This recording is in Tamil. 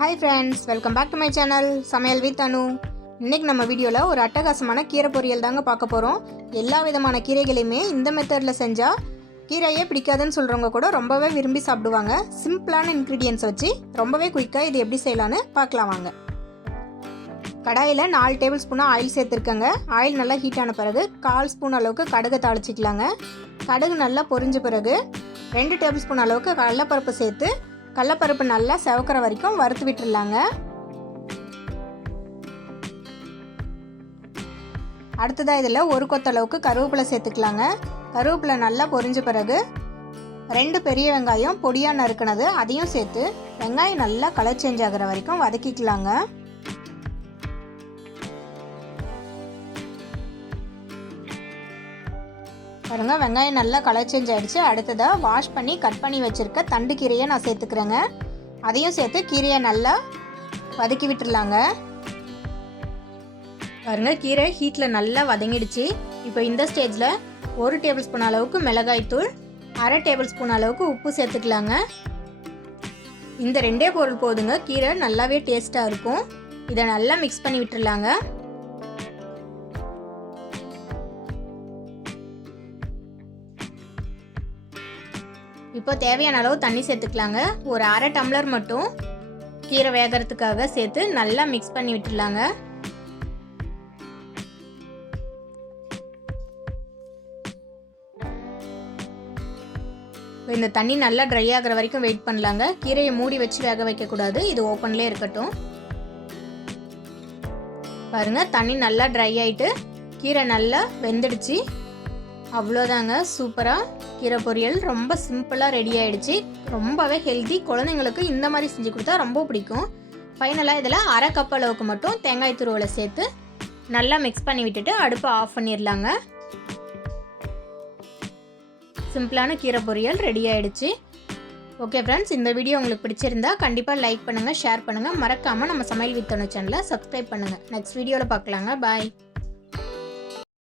Hi friends, welcome back to my channel சமையல் வித் அனு. இன்னைக்கு நம்ம வீடியோல ஒரு அட்டகாசமான கீரை பொரியல் தாங்க பார்க்க போறோம். எல்லா விதமான கீரைகளையுமே இந்த மெத்தட்ல செஞ்சா கீரையே பிடிக்காதுன்னு சொல்றவங்க கூட ரொம்பவே விரும்பி சாப்பிடுவாங்க. சிம்பிளான இன்கிரிடியன்ட்ஸ் வச்சு ரொம்பவே குயிக்கா இது எப்படி செய்யலாம்னு பார்க்கலாம் வாங்க. கடாயில் 4 டேபிள் ஸ்பூன் ஆயில் சேர்த்துருக்கேங்க. ஆயில் நல்லா ஹீட் ஆன பிறகு 1/4 ஸ்பூன் அளவுக்கு கடுகு தாளிச்சிக்கலாங்க. கடுகு நல்லா பொரிஞ்ச பிறகு 2 டேபிள் ஸ்பூன் அளவுக்கு கடலைப்பருப்பு சேர்த்து கடலைப்பருப்பு நல்லா செவக்கிற வரைக்கும் வறுத்து விட்டுடலாங்க. அடுத்ததாக இதில் ஒரு கொத்தளவுக்கு கருவேப்பிலை சேர்த்துக்கலாங்க. கருவேப்பிலை நல்லா பொரிஞ்ச பிறகு 2 பெரிய வெங்காயம் பொடியாக நறுக்கினது அதையும் சேர்த்து வெங்காயம் நல்லா கலர் சேஞ்ச் ஆகிற வரைக்கும் வதக்கிக்கலாங்க. பாருங்க, வெங்காயம் நல்லா கலர் சேஞ்ச் ஆகிடுச்சு. அடுத்ததாக வாஷ் பண்ணி கட் பண்ணி வச்சுருக்க தண்டு கீரையை நான் சேர்த்துக்கிறேங்க. அதையும் சேர்த்து கீரையை நல்லா வதக்கி விட்டுடலாங்க. பாருங்கள், கீரை ஹீட்டில் நல்லா வதங்கிடுச்சு. இப்போ இந்த ஸ்டேஜில் 1 டேபிள் ஸ்பூன் அளவுக்கு மிளகாய்த்தூள், 1/2 டேபிள் ஸ்பூன் அளவுக்கு உப்பு சேர்த்துக்கலாங்க. இந்த 2 பொருள் போதுங்க, கீரை நல்லாவே டேஸ்ட்டாக இருக்கும். இதை நல்லா மிக்ஸ் பண்ணி விட்டுடலாங்க. இப்போ தேவையான அளவு தண்ணி சேர்த்துக்கலாங்க. ஒரு 1/2 டம்ளர் மட்டும் கீரை வேகிறதுக்காக சேர்த்து நல்லா மிக்ஸ் பண்ணி விட்டுடலாங்க. இப்போ இந்த தண்ணி நல்லா ட்ரை ஆகிற வரைக்கும் வெயிட் பண்ணலாங்க. கீரையை மூடி வச்சு வேக வைக்கக்கூடாது, இது ஓப்பன்லேயே இருக்கட்டும். பாருங்கள், தண்ணி நல்லா ட்ரை ஆகிட்டு கீரை நல்லா வெந்துடுச்சு. அவ்வளோதாங்க, சூப்பராக கீரை பொரியல் ரொம்ப சிம்பிளாக ரெடி ஆகிடுச்சு. ரொம்பவே ஹெல்தி. குழந்தைங்களுக்கு இந்த மாதிரி செஞ்சு கொடுத்தா ரொம்ப பிடிக்கும். ஃபைனலாக இதில் 1/2 கப் அளவுக்கு மட்டும் தேங்காய் துருவலை சேர்த்து நல்லா மிக்ஸ் பண்ணி விட்டுட்டு அடுப்பை ஆஃப் பண்ணிடலாங்க. சிம்பிளான கீரை பொரியல் ரெடி ஆகிடுச்சு. ஓகே ஃப்ரெண்ட்ஸ், இந்த வீடியோ உங்களுக்கு பிடிச்சிருந்தா கண்டிப்பாக லைக் பண்ணுங்கள், ஷேர் பண்ணுங்கள். மறக்காமல் நம்ம சமையல் வித் அனு சேனலை சப்ஸ்கிரைப் பண்ணுங்கள். நெக்ஸ்ட் வீடியோவில் பார்க்கலாங்க. பாய்.